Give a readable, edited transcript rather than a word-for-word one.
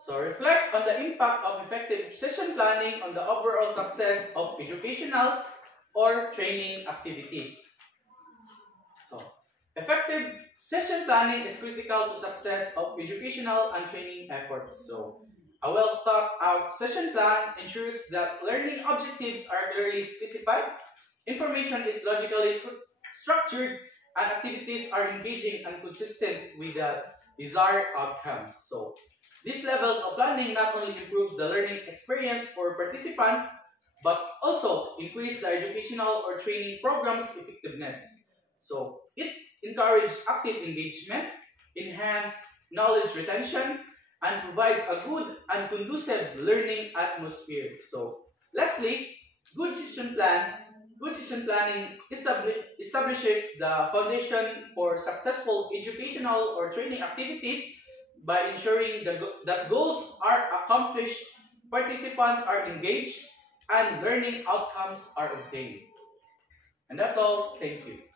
So reflect on the impact of effective session planning on the overall success of educational or training activities. So, effective session planning is critical to success of educational and training efforts. So, a well thought out session plan ensures that learning objectives are clearly specified, information is logically structured, and activities are engaging and consistent with the desired outcomes. So, these levels of planning not only improves the learning experience for participants, but also increase the educational or training program's effectiveness. So, it encourages active engagement, enhance knowledge retention, and provides a good and conducive learning atmosphere. So, lastly, good session planning establishes the foundation for successful educational or training activities by ensuring that goals are accomplished, participants are engaged, and learning outcomes are obtained. And that's all. Thank you.